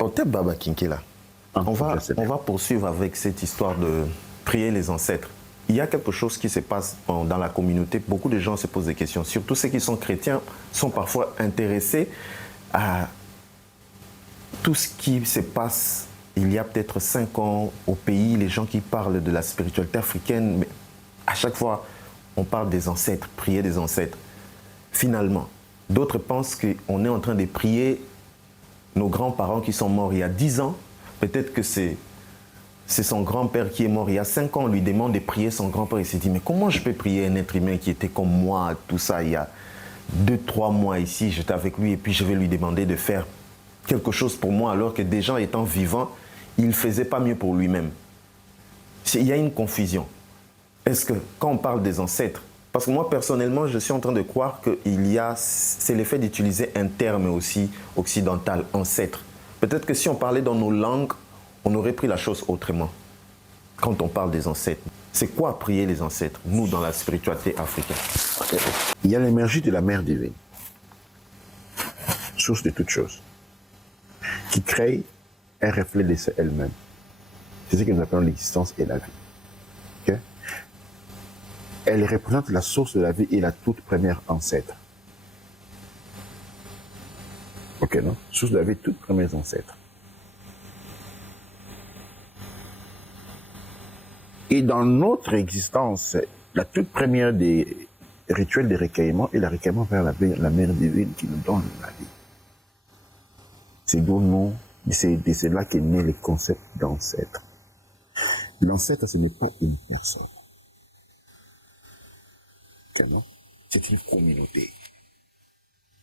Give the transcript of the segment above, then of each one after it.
Otep Baba Kinkela, on va poursuivre avec cette histoire de prier les ancêtres. Il y a quelque chose qui se passe dans la communauté. Beaucoup de gens se posent des questions. Surtout ceux qui sont chrétiens sont parfois intéressés à tout ce qui se passe il y a peut-être 5 ans au pays. Les gens qui parlent de la spiritualité africaine, mais à chaque fois, on parle des ancêtres, prier des ancêtres. Finalement, d'autres pensent qu'on est en train de prier nos grands-parents qui sont morts il y a 10 ans. Peut-être que c'est son grand-père qui est mort il y a 5 ans. On lui demande de prier son grand-père. Il s'est dit, mais comment je peux prier un être humain qui était comme moi, tout ça, il y a 2-3 mois ici, j'étais avec lui et puis je vais lui demander de faire quelque chose pour moi alors que déjà étant vivant, il ne faisait pas mieux pour lui-même. Il y a une confusion. Est-ce que quand on parle des ancêtres, parce que moi personnellement je suis en train de croire que c'est l'effet d'utiliser un terme aussi occidental, ancêtre. Peut-être que si on parlait dans nos langues, on aurait pris la chose autrement. Quand on parle des ancêtres, c'est quoi prier les ancêtres, nous dans la spiritualité africaine? Il y a l'énergie de la mère divine, source de toutes choses, qui crée un reflet de elle-même. C'est ce que nous appelons l'existence et la vie. Okay? Elle représente la source de la vie et la toute première ancêtre. Ok, non? Source de la vie, toute première ancêtre. Et dans notre existence, la toute première des rituels de recueillement est le recueillement vers la mère divine qui nous donne la vie. C'est de là qu'est né le concept d'ancêtre. L'ancêtre, ce n'est pas une personne. Okay, c'est une communauté.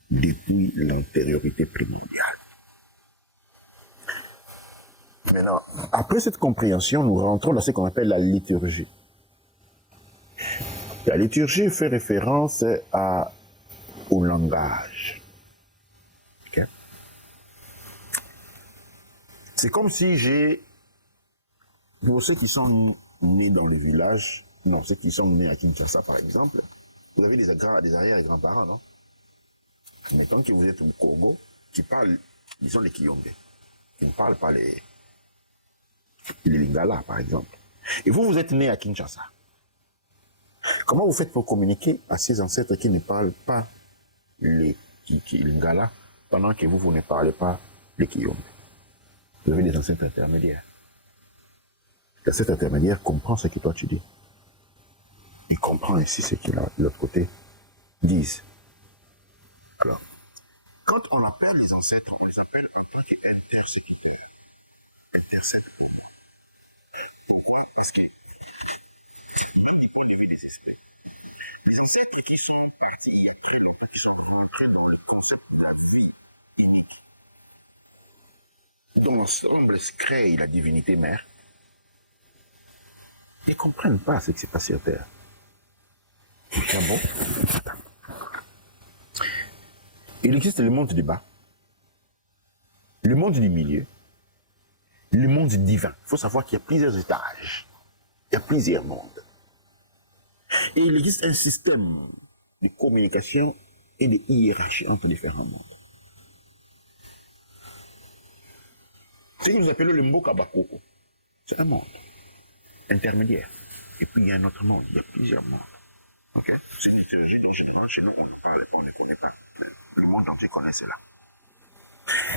Depuis l'antériorité primordiale. Maintenant, après cette compréhension, nous rentrons dans ce qu'on appelle la liturgie. La liturgie fait référence au langage. Okay? C'est comme si pour ceux qui sont nés dans le village, non, ceux qui sont nés à Kinshasa par exemple, vous avez des arrière-grands-parents, non? Mettons que vous êtes au Congo, qui parlent, disons les Kiyombe, qui ne parlent pas les Lingala, par exemple. Et vous êtes né à Kinshasa. Comment vous faites pour communiquer à ces ancêtres qui ne parlent pas les Lingala, pendant que vous ne parlez pas les Kiyombe? Vous avez des ancêtres intermédiaires. L'ancêtre intermédiaire comprend ce que toi tu dis. Il comprend ainsi ce que l'autre côté disent. Alors, quand on appelle les ancêtres, on les appelle en tant qu'intersécuteurs. Intersécuteurs. Pourquoi? Parce que, même du point de vue des esprits, les ancêtres qui sont partis il y a très longtemps, qui sont rentrés dans le concept de la vie unique, dont l'ensemble se crée la divinité mère, ils ne comprennent pas ce qui se passe sur Terre. Ah bon? Il existe le monde du bas, le monde du milieu, le monde divin. Il faut savoir qu'il y a plusieurs étages, il y a plusieurs mondes. Et il existe un système de communication et de hiérarchie entre différents mondes. Ce que nous appelons le Mboka Bakoko, c'est un monde intermédiaire. Et puis il y a un autre monde, il y a plusieurs mondes. Okay? C'est une théorie dont je parle chez nous, on ne parle pas, on ne connaît pas. Le monde entier connaît cela.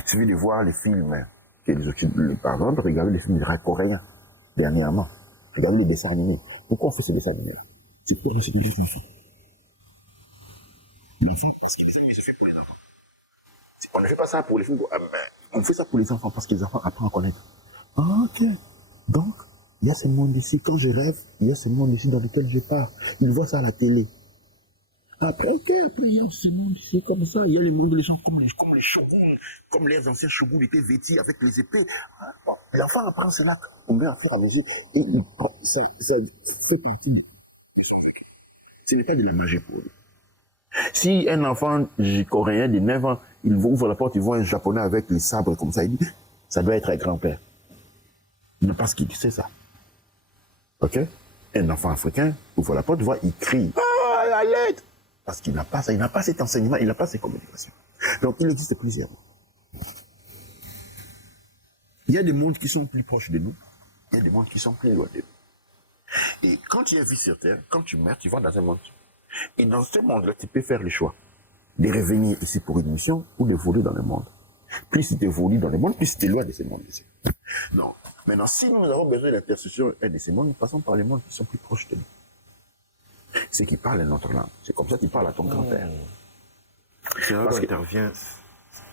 Il suffit de voir les films, par exemple, regardez les films coréens dernièrement. Regardez les dessins animés. Pourquoi on fait ces dessins animés-là? C'est pour enseigner les enfants. L'enfant, parce qu'il est fait pour les enfants. On ne fait pas ça pour les films, on fait ça pour les enfants parce que les enfants apprennent à connaître. Ah, ok. Donc, il y a ce monde ici. Quand je rêve, il y a ce monde ici dans lequel je pars. Ils voient ça à la télé. Après, après, il y a ce monde ici comme ça. Il y a les mondes des gens comme les shoguns, comme les anciens shoguns étaient vêtis avec les épées. Bon, l'enfant apprend cela au fur et à mesure. Et il prend ça fait partie de son vécu. Ce n'est pas de la magie pour lui. Si un enfant coréen de 9 ans, il ouvre la porte, il voit un japonais avec les sabres comme ça, il dit, ça doit être un grand-père. Non, parce qu'il sait ça. Ok? Un enfant africain ouvre la porte, il voit, il crie, ah, à l'aide! Parce qu'il n'a pas ça, il n'a pas cet enseignement, il n'a pas ces communications. Donc, il existe plusieurs. Il y a des mondes qui sont plus proches de nous, il y a des mondes qui sont plus loin de nous. Et quand tu es vie sur Terre, quand tu meurs, tu vas dans un monde. Et dans ce monde-là, tu peux faire le choix de revenir ici pour une mission ou de voler dans le monde. Plus tu évolues dans le monde, plus tu es loin de ces mondes ici. Donc, maintenant, si nous avons besoin d'intercession de ces mondes, nous passons par les mondes qui sont plus proches de nous. C'est qui parlent notre langue. C'est comme ça qu'il parle à ton grand-père. C'est là où intervient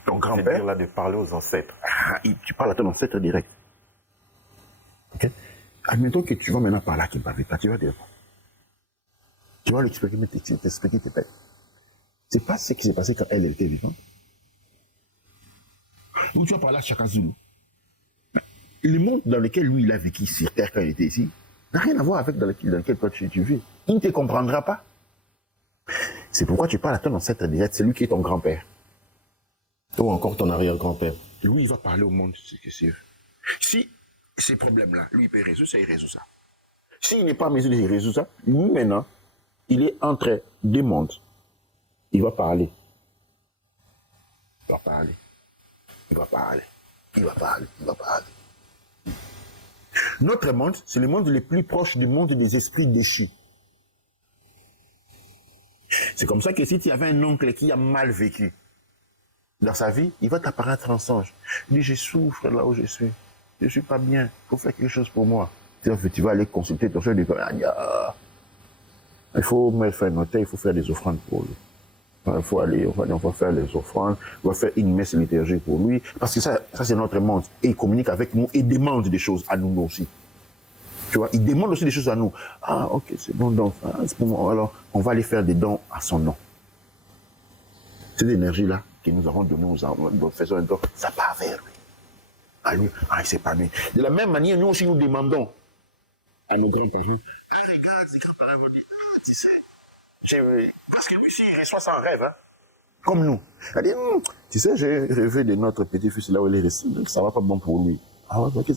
ton grand-père là de parler aux ancêtres. Tu parles à ton ancêtre direct. Ok? Admettons que tu vas maintenant parler à Kimpavita, tu vas dire quoi? Tu vas lui expliquer tes pères. C'est pas ce qui s'est passé quand elle était vivante. Ou tu vas parler à Chaka Zulu. Le monde dans lequel lui il a vécu sur Terre quand il était ici n'a rien à voir avec dans lequel toi tu vis. Il ne te comprendra pas. C'est pourquoi tu parles à ton ancêtre direct, c'est lui qui est ton grand-père. Ou encore ton arrière-grand-père. Lui, il va parler au monde. Si ces problèmes-là, lui, il peut résoudre ça, il résout ça. S'il n'est pas en mesure de résoudre ça, lui, maintenant, il est entre deux mondes. Il va parler. Il va parler. Il va parler. Il va parler. Il va parler. Notre monde, c'est le monde le plus proche du monde des esprits déchus. C'est comme ça que si tu avais un oncle qui a mal vécu dans sa vie, il va t'apparaître en songe. Il dit, je souffre là où je suis. Je ne suis pas bien. Il faut faire quelque chose pour moi. Tu vas aller consulter ton chef de il faut me faire noter, il faut faire des offrandes pour lui. Il faut aller, on va faire les offrandes, on va faire une messe liturgique pour lui. Parce que ça c'est notre monde. Et il communique avec nous et demande des choses à nous aussi. Tu vois, il demande aussi des choses à nous. Ah, ok, c'est bon, donc, c'est pour moi. Alors, on va aller faire des dons à son nom. Cette énergie-là que nous avons donnée nous faisons un don, ça part vers lui. À lui, il s'est pas mis. De la même manière, nous aussi, nous demandons à nos grands-parents. Regarde, ces grands-parents vont dire, tu sais, parce que lui, il reçoit son rêve, hein, comme nous. Elle dit, tu sais, j'ai rêvé de notre petit-fils là où il est resté, ça va pas bon pour lui. Ah ouais, ok,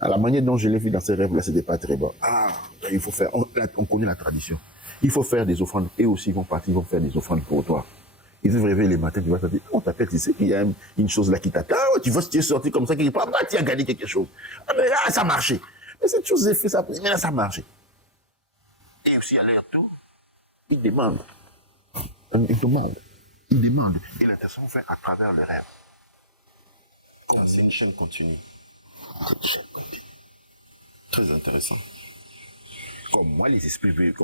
à la manière dont je l'ai vu dans ces rêves-là, c'était pas très bon. Il faut faire, on connaît la tradition. Il faut faire des offrandes. Et aussi, ils vont partir, ils vont faire des offrandes pour toi. Ils vont rêver les matins, tu vas te dire, on t'appelle, tu sais qu'il y a une chose là qui t'attend. Tu vois, si tu es sorti comme ça, tu as gagné quelque chose. Ça a marché. Mais cette chose, j'ai fait ça, mais là, ça a marché. Et aussi, à leur tour, ils demandent. Ils demandent. Et l'intention fait à travers le rêve. C'est une chaîne continue. Très intéressant. Comme moi, les esprits venus.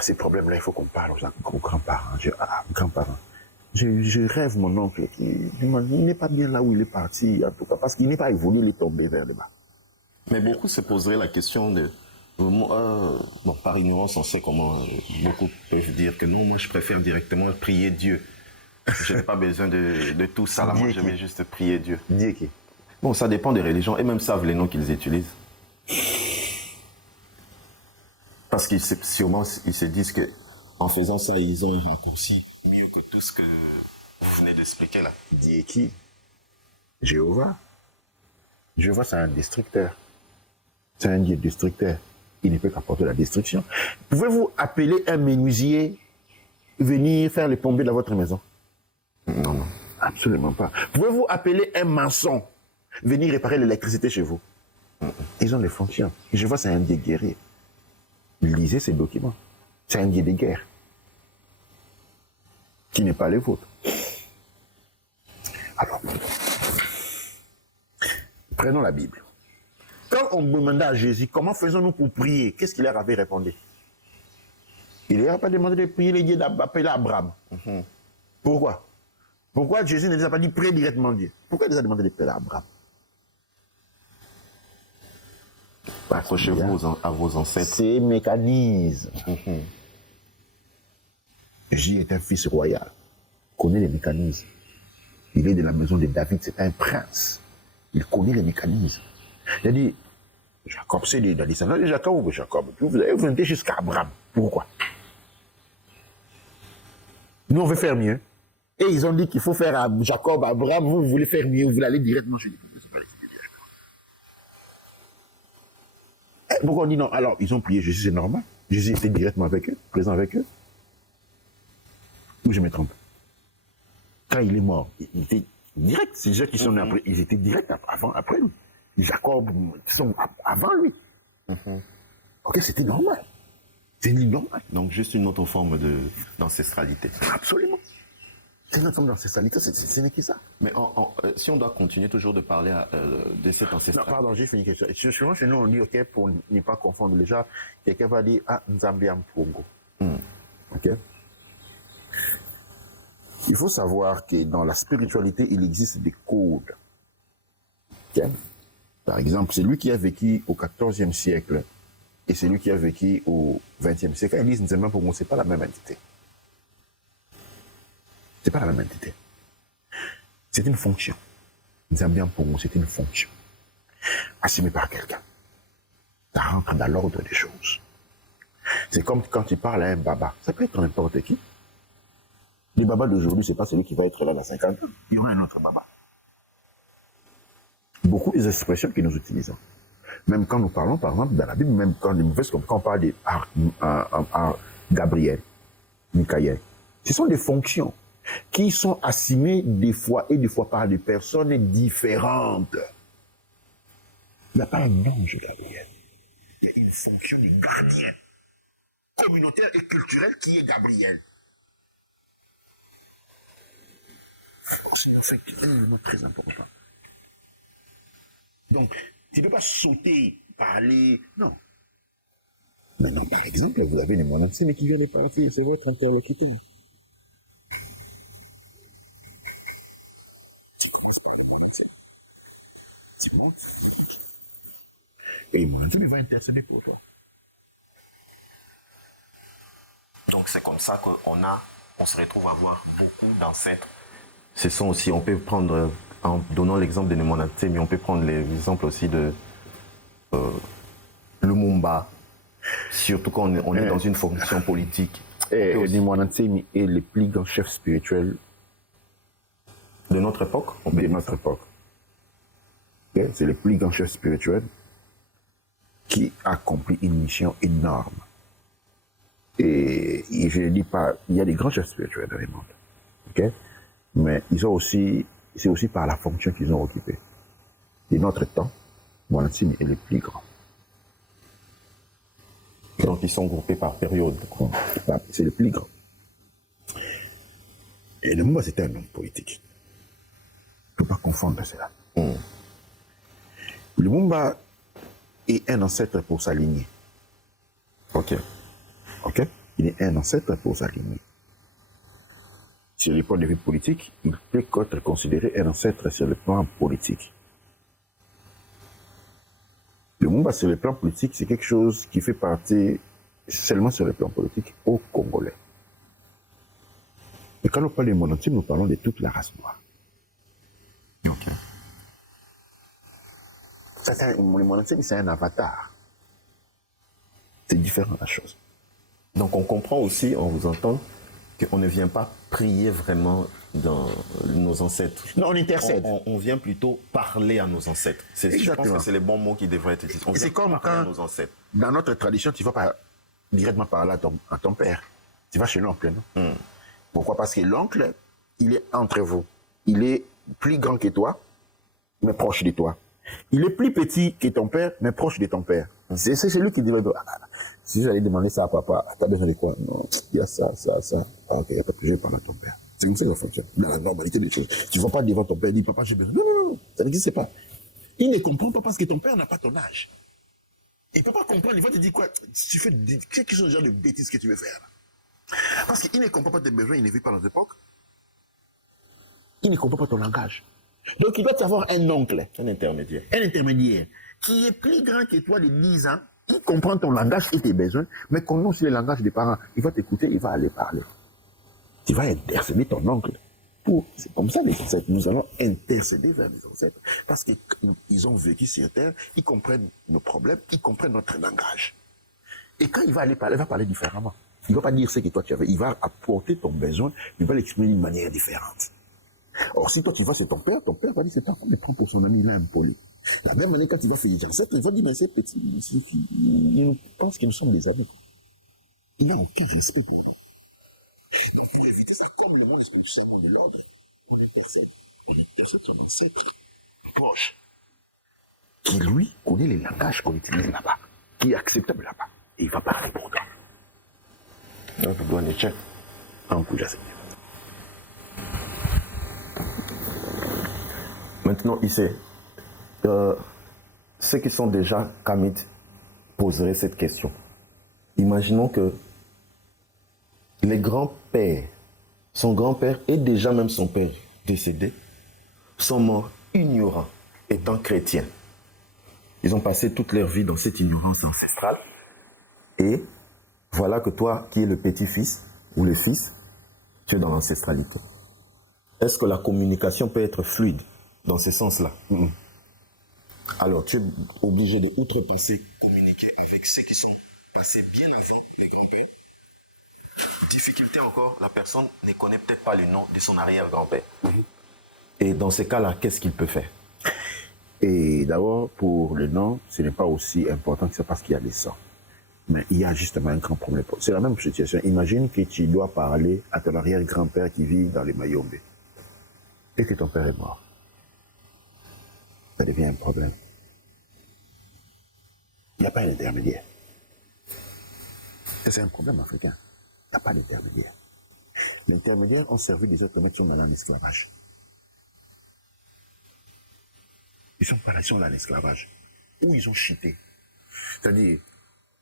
Ces problèmes-là, il faut qu'on parle aux grands-parents. Grands-parents. Je rêve mon oncle il n'est pas bien là où il est parti, en tout cas, parce qu'il n'est pas évolué, il est tombé vers le bas. Mais beaucoup se poseraient la question de... bon, par ignorance, on sait comment beaucoup peuvent dire que non, moi je préfère directement prier Dieu. Je n'ai pas besoin de tout ça là, moi je vais juste prier Dieu. Dieu qui? Bon, ça dépend des religions, et même savent les noms qu'ils utilisent. Parce qu'ils ils se disent qu'en faisant ça, ils ont un raccourci mieux que tout ce que vous venez d'expliquer là. Dieu qui? Jéhovah. Jéhovah, c'est un destructeur. C'est un Dieu destructeur. Il ne peut qu'apporter la destruction. Pouvez-vous appeler un menuisier venir faire les plombiers dans votre maison? Non. Absolument pas. Pouvez-vous appeler un maçon venir réparer l'électricité chez vous? Ils ont des fonctions. Je vois, c'est un Dieu guerrier. Lisez ces documents. C'est un Dieu de guerre. Qui n'est pas le vôtre. Alors, prenons la Bible. Quand on demandait à Jésus, comment faisons-nous pour prier? Qu'est-ce qu'il leur avait répondu? Il ne leur a pas demandé de prier les dieux d'appeler Abraham. Pourquoi? Pourquoi Jésus ne les a pas dit prier directement Dieu? Pourquoi il les a demandé de prier à Abraham? Accrochez-vous à vos ancêtres. C'est mécanisme. Jésus est un fils royal. Il connaît les mécanismes. Il est de la maison de David, c'est un prince. Il connaît les mécanismes. Il a dit, Jacob, c'est dans les descendants de Jacob ou Jacob. Vous avez monté jusqu'à Abraham. Pourquoi? Nous, on veut faire mieux. Et ils ont dit qu'il faut faire à Jacob, Abraham, vous voulez faire mieux, vous voulez aller directement chez les peuples. Pourquoi on dit non? Alors, ils ont prié Jésus, c'est normal. Jésus était directement avec eux, présent avec eux. Ou je me trompe? Quand il est mort, il était Direct. C'est des gens qui sont nés après. Ils étaient directs après lui. Jacob, ils sont avant lui. Ok, c'était normal. C'est normal. Donc juste une autre forme d'ancestralité. Absolument. C'est notre forme d'ancestralité, ce n'est que ça. Mais si on doit continuer toujours de parler de cette ancestralité. Non, pardon, j'ai fini quelque chose. Souvent, chez nous, on dit, ok, pour ne pas confondre les gens, quelqu'un va dire, ah, Nzambi Mpongo. Ok? Il faut savoir que dans la spiritualité, il existe des codes. Ok? Par exemple, celui qui a vécu au XIVe siècle et celui qui a vécu au XXe siècle, quand ils disent Nzambi Mpongo, ce n'est pas la même entité. C'est pas la même entité. C'est une fonction. Nzambi Mpongo, c'est une fonction assumée par quelqu'un. Ça rentre dans l'ordre des choses. C'est comme quand tu parles à un baba. Ça peut être n'importe qui. Le baba d'aujourd'hui, c'est pas celui qui va être là dans 50 ans. Il y aura un autre baba. Beaucoup des expressions que nous utilisons. Même quand nous parlons, par exemple, dans la Bible, même quand on parle de Gabriel, Michael, ce sont des fonctions qui sont assumées des fois et des fois par des personnes différentes. Il n'y a pas un ange Gabriel. Il y a une fonction de gardien communautaire et culturel qui est Gabriel. C'est un fait élément très important. Donc, tu ne peux pas sauter, parler, non. Maintenant, par exemple, vous avez les Monansines qui viennent de partir, c'est votre interlocuteur. Tu commences par les Monansines. Tu montes. Et les Monansines vont intercéder pour toi. Donc c'est comme ça qu'on se retrouve à avoir beaucoup d'ancêtres. Ce sont aussi, on peut prendre, en donnant l'exemple de Nemonanté, mais on peut prendre l'exemple aussi de Lumumba, surtout quand on est dans une fonction politique. Nemonanté est le plus grand chef spirituel de notre époque. De notre époque. Okay? C'est le plus grand chef spirituel qui a accompli une mission énorme. Et je ne dis pas, il y a des grands chefs spirituels dans le monde. Okay? Mais ils ont aussi, c'est aussi par la fonction qu'ils ont occupée. De notre temps, Monansine est le plus grand. Donc ils sont groupés par période. C'est le plus grand. Et Lumumba, c'était un homme politique. Il ne faut pas confondre cela. Lumumba est un ancêtre pour sa lignée. Ok. Ok? Il est un ancêtre pour sa lignée. Sur le point de vue politique, il peut être considéré un ancêtre sur le plan politique. Lumumba, sur le plan politique, c'est quelque chose qui fait partie seulement sur le plan politique aux Congolais. Et quand on parle de Monansine, nous parlons de toute la race noire. Ok. Le Monansine, c'est un avatar. C'est différent la chose. Donc on comprend aussi, on vous entend, qu'on ne vient pas prier vraiment dans nos ancêtres. Non, on intercède. On vient plutôt parler à nos ancêtres. Je pense que c'est les bons mots qui devraient être utilisés. C'est comme quand, à nos ancêtres. Dans notre tradition, tu ne vas pas directement parler à ton père. Tu vas chez l'oncle, non? Pourquoi? Parce que l'oncle, il est entre vous. Il est plus grand que toi, mais proche de toi. Il est plus petit que ton père, mais proche de ton père. C'est celui qui dit, si j'allais demander ça à papa, tu as besoin de quoi? Non, il y a ça. Ah, ok, il n'y a pas que je vais parler à ton père. C'est comme ça que ça fonctionne, dans la normalité des choses. Tu ne vas pas devant ton père et dire, papa, j'ai besoin. Non, ça n'existe pas. Il ne comprend pas parce que ton père n'a pas ton âge. Il ne peut pas comprendre, il va te dire quoi? Tu fais quelque chose de genre de bêtises que tu veux faire. Parce qu'il ne comprend pas tes besoins, il ne vit pas dans l'époque. Il ne comprend pas ton langage. Donc il doit y avoir un oncle. Un intermédiaire. Un intermédiaire qui est plus grand que toi de 10 ans. Il comprend ton langage et tes besoins, mais connaît aussi le langage des parents. Il va t'écouter, il va aller parler. Tu vas intercéder ton oncle. C'est comme ça les ancêtres. Nous allons intercéder vers les ancêtres. Parce qu'ils ont vécu sur terre, ils comprennent nos problèmes, ils comprennent notre langage. Et quand il va aller parler, il va parler différemment. Il ne va pas dire ce que toi tu avais. Il va apporter ton besoin, il va l'exprimer d'une manière différente. Or, si toi tu vas chez ton père va dire cet enfant me prend pour son ami, il est impoli. La même année, quand il va faire les ancêtres, il va dire mais c'est petit, il pense que nous sommes des amis. Il n'a aucun respect pour nous. Donc, pour éviter ça, comme le monde est le serment de l'ordre, on intercède. Il y a cet ancêtre proche qui, lui, connaît les langages qu'on utilise là-bas, qui est acceptable là-bas. Et il va parler pour toi. Donc, vous doit les check. Un coup d'accepté. Maintenant, ici, ceux qui sont déjà kamites poseraient cette question. Imaginons que les grands-pères, son grand-père et déjà même son père décédé, sont morts ignorants, étant chrétiens. Ils ont passé toute leur vie dans cette ignorance ancestrale. Et voilà que toi, qui es le petit-fils ou le fils, tu es dans l'ancestralité. Est-ce que la communication peut être fluide dans ce sens-là? Alors, tu es obligé de outrepasser, communiquer avec ceux qui sont passés bien avant les grands-pères. Difficulté encore, la personne ne connaît peut-être pas le nom de son arrière-grand-père. Et dans ces cas-là, qu'est-ce qu'il peut faire? Et d'abord, pour le nom, ce n'est pas aussi important que ça parce qu'il y a des sangs. Mais il y a justement un grand problème. C'est la même situation. Imagine que tu dois parler à ton arrière-grand-père qui vit dans les Mayombe. Et que ton père est mort. Ça devient un problème. Il n'y a pas d'intermédiaire. C'est un problème africain. Il n'y a pas d'intermédiaire. L'intermédiaire ont servi des êtres humains qui sont dans l'esclavage. Ils sont pas là, ils sont là à l'esclavage. Où ils ont chuté. C'est-à-dire,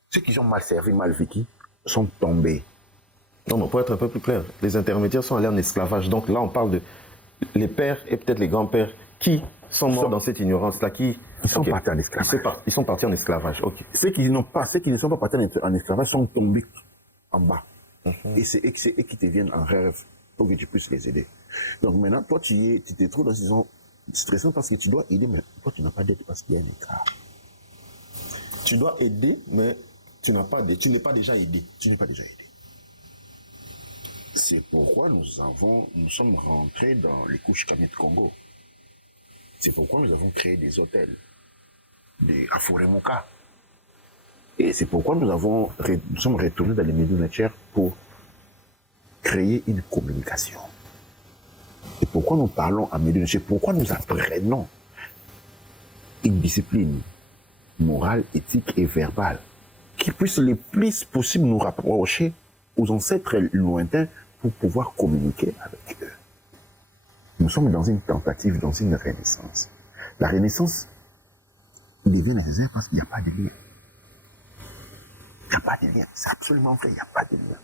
ceux qui ont mal servi, mal vécu, sont tombés. Non, mais pour être un peu plus clair, les intermédiaires sont allés en esclavage. Donc là, on parle de les pères et peut-être les grands-pères qui sont morts dans cette ignorance-là. Ils sont partis en esclavage. Ils sont partis en esclavage, ok. Ceux qui ne sont pas partis en esclavage sont tombés en bas. Et c'est eux qui te viennent en rêve pour que tu puisses les aider. Donc maintenant, toi, tu te trouves dans une situation stressante parce que tu dois aider, mais toi, tu n'as pas d'aide parce qu'il y a un écart. Tu dois aider, mais tu n'es pas déjà aidé. Tu n'es pas déjà aidé. C'est pourquoi nous sommes rentrés dans les couches Kamit Congo. C'est pourquoi nous avons créé des hôtels à Foremuka. Et c'est pourquoi nous sommes retournés dans les Médunatières pour créer une communication. Et pourquoi nous parlons à Médunatières? Pourquoi nous apprenons une discipline morale, éthique et verbale qui puisse le plus possible nous rapprocher aux ancêtres lointains pour pouvoir communiquer avec eux. Nous sommes dans une tentative, dans une renaissance. La renaissance devient nécessaire parce qu'il n'y a pas de lien. Il n'y a pas de lien. C'est absolument vrai, il n'y a pas de lien.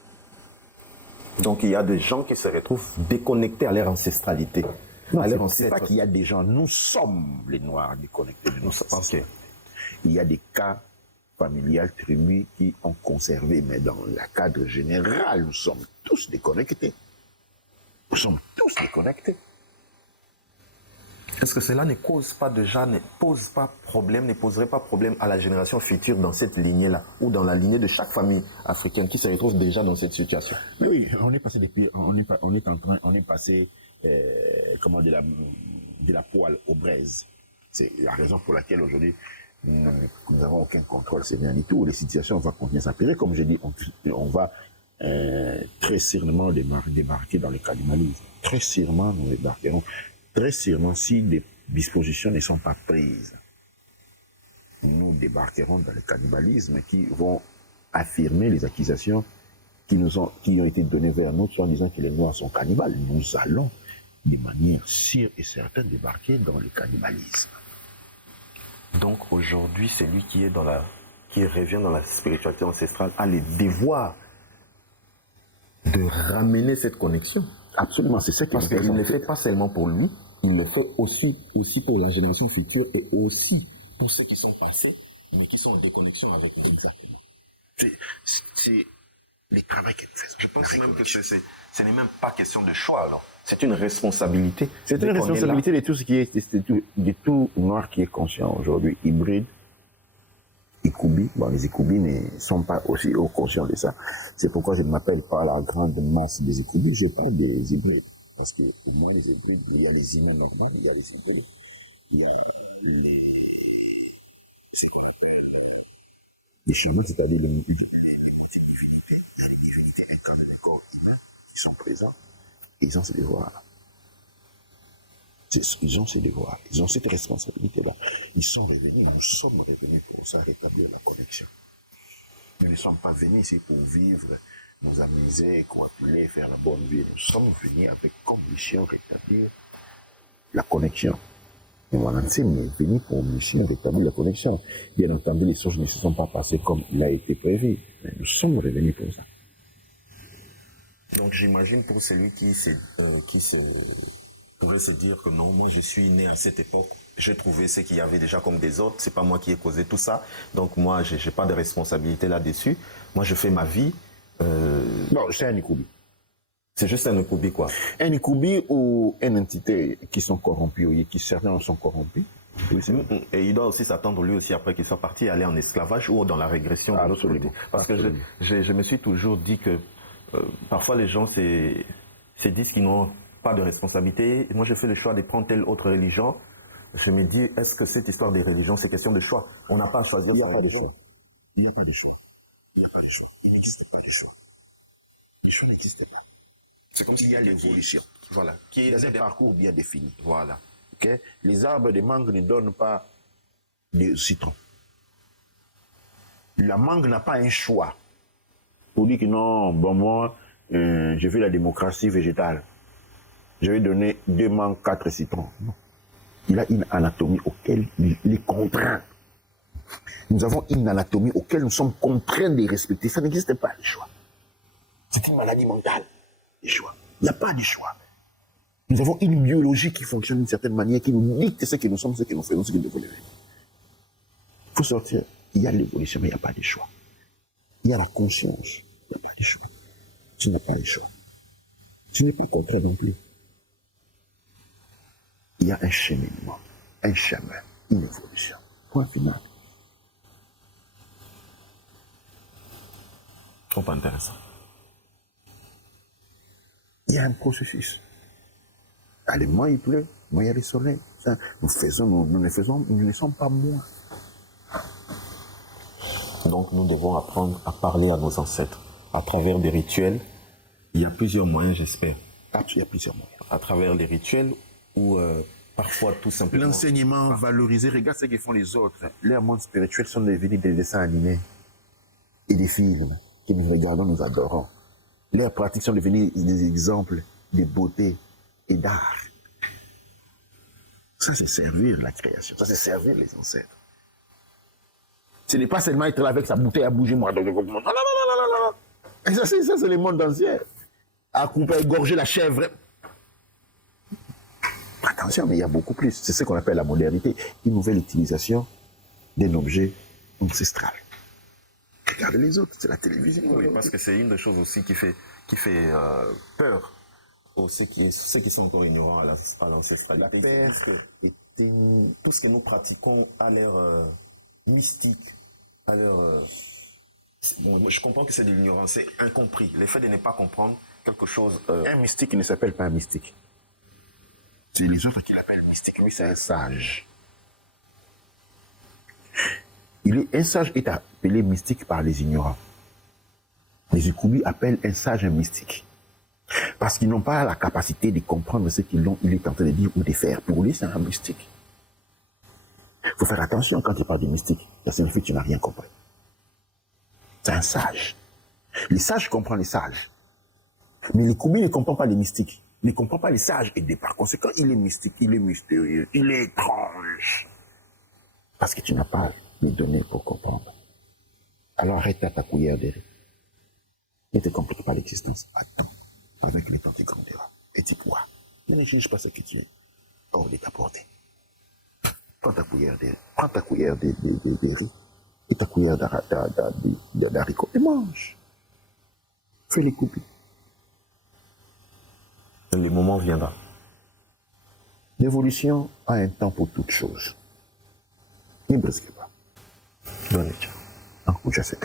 Donc il y a des gens qui se retrouvent déconnectés à leur ancestralité. Non, c'est pas qu'il y a des gens, nous sommes les Noirs déconnectés de nos ancêtres. Il y a des cas familiales, tribus qui ont conservé, mais dans le cadre général, nous sommes tous déconnectés. Nous sommes tous déconnectés. Est-ce que cela ne poserait pas problème à la génération future dans cette lignée-là, ou dans la lignée de chaque famille africaine qui se retrouve déjà dans cette situation? Mais oui, on est passé de la poêle aux braises. C'est la raison pour laquelle aujourd'hui nous n'avons aucun contrôle, c'est bien du tout. Les situations vont continuer à s'empirer. Comme je dis, on va très sûrement débarquer dans le cannibalisme. Très sûrement, nous débarquerons. Très sûrement, si des dispositions ne sont pas prises, nous débarquerons dans le cannibalisme qui vont affirmer les accusations qui ont été données vers nous, en disant que les Noirs sont cannibales. Nous allons, de manière sûre et certaine, débarquer dans le cannibalisme. Donc aujourd'hui, celui qui revient dans la spiritualité ancestrale a le devoir de ramener cette connexion. Absolument, c'est ça qui Parce qu'il ne le fait pas seulement pour lui, il le fait aussi pour la génération future et aussi pour ceux qui sont passés, mais qui sont en déconnexion avec nous. Exactement. C'est le travail qu'il fait. Je pense même que ce n'est même pas question de choix, alors. C'est une responsabilité. C'est une responsabilité de tout ce qui est, de tout Noir qui est conscient aujourd'hui, hybride. Ikubi, bon, les Ikubi ne sont pas aussi conscients de ça. C'est pourquoi je ne m'appelle pas la grande masse des Ikubi, je parle des hybrides. Parce que pour moi, les hybrides, il y a les humains normaux, il y a les hybrides, il y a les chamans, c'est-à-dire les multi-divinités, les divinités incarnées des corps humains qui sont présents. Et ils ont ce devoir-là. Ils ont ces devoirs, ils ont cette responsabilité-là. Ils sont revenus, nous sommes revenus pour ça, rétablir la connexion. Nous ne sommes pas venus ici pour vivre, nous amuser, coapuler, faire la bonne vie. Nous sommes venus avec comme mission rétablir la connexion. Et voilà, c'est venu pour mission rétablir la connexion. Bien entendu, les choses ne se sont pas passées comme il a été prévu. Mais nous sommes revenus pour ça. Donc j'imagine pour celui qui pourrait se dire que non, moi je suis né à cette époque, j'ai trouvé ce qu'il y avait déjà comme des autres, c'est pas moi qui ai causé tout ça, donc moi j'ai pas de responsabilité là-dessus, moi je fais ma vie. Non, c'est un Ikubi. C'est juste un Ikubi quoi. Un Ikubi ou une entité qui sont corrompus, ou qui certains sont corrompus. Oui, et il doit aussi s'attendre lui aussi après qu'il soit parti aller en esclavage ou dans la régression de l'autre côté. Parce que je me suis toujours dit que parfois les gens se disent qu'ils n'ont pas de responsabilité. Moi, je fais le choix de prendre telle autre religion. Je me dis, est-ce que cette histoire des religions, c'est question de choix? On n'a pas à choisir. Il n'y a pas de choix. Il n'y a pas de choix. Il n'y a pas de choix. Il n'existe pas de choix. Les choix n'existent pas. C'est comme s'il y a l'évolution. Voilà. Qui est dans un parcours bien défini. Voilà. Okay? Les arbres de mangue ne donnent pas de citron. La mangue n'a pas un choix. Pour dire que non, bon, moi, je veux la démocratie végétale. Je vais donner 2 mangues, 4 citrons. Non. Il a une anatomie auquel il est contraint. Nous avons une anatomie auquel nous sommes contraints de respecter. Ça n'existe pas, le choix. C'est une maladie mentale, le choix. Il n'y a pas de choix. Nous avons une biologie qui fonctionne d'une certaine manière, qui nous dicte ce que nous sommes, ce que nous faisons, ce que nous devons faire. Il faut sortir. Il y a l'évolution, mais il n'y a pas de choix. Il y a la conscience. Il n'y a pas de choix. Tu n'as pas de choix. Tu n'es pas contraint non plus. Il y a un cheminement, un chemin, une évolution. Point final. Trop intéressant. Il y a un processus. Allez, moi il pleut, moi il y a le soleil. Ça, nous ne sommes pas moins. Donc nous devons apprendre à parler à nos ancêtres à travers des rituels. Il y a plusieurs moyens, j'espère. Il y a plusieurs moyens. À travers les rituels ou parfois tout simplement... L'enseignement valorisé, regarde ce que font les autres. Leurs mondes spirituels sont devenus des dessins animés et des films que nous regardons, nous adorons. Leurs pratiques sont devenues des exemples de beauté et d'art. Ça, c'est servir la création. Ça, c'est servir les ancêtres. Ce n'est pas seulement être là avec sa bouteille à bouger, moi. Non, non, non, non, non, non, non. Et ça, c'est le monde entier. À couper, égorger la chèvre. Attention, mais il y a beaucoup plus. C'est ce qu'on appelle la modernité. Une nouvelle utilisation d'un objet ancestral. Regardez les autres, c'est la télévision. Oui, parce que c'est une des choses aussi qui fait peur aux ceux qui sont encore ignorants à l'ancestralité. Tout ce que nous pratiquons a l'air mystique, a l'air... bon, je comprends que c'est de l'ignorance, c'est incompris. Le fait de ne pas comprendre quelque chose... Un mystique ne s'appelle pas un mystique. C'est les autres qui l'appellent mystique. Lui, c'est un sage. Un sage est appelé mystique par les ignorants. Les Ikubi appellent un sage un mystique. Parce qu'ils n'ont pas la capacité de comprendre ce qu'il est en train de dire ou de faire. Pour lui, c'est un mystique. Il faut faire attention quand il parle de mystique. Ça signifie que tu n'as rien compris. C'est un sage. Les sages comprennent les sages. Mais l'Ikubi ne comprend pas les mystiques. Il ne comprend pas les sages. Et par conséquent, il est mystique, il est mystérieux, il est étrange. Parce que tu n'as pas les données pour comprendre. Alors arrête à ta cuillère de riz. Ne te complique pas l'existence. Attends. Avec le temps, tu grandiras. Et tu pourras. Ne cherche pas ce que tu es hors de ta portée. Prends ta cuillère de riz et ta cuillère d'haricots et mange. Fais les coupes. Le moment viendra. L'évolution a un temps pour toute chose. Ne brisez pas. Bonne nuit. En couche à cette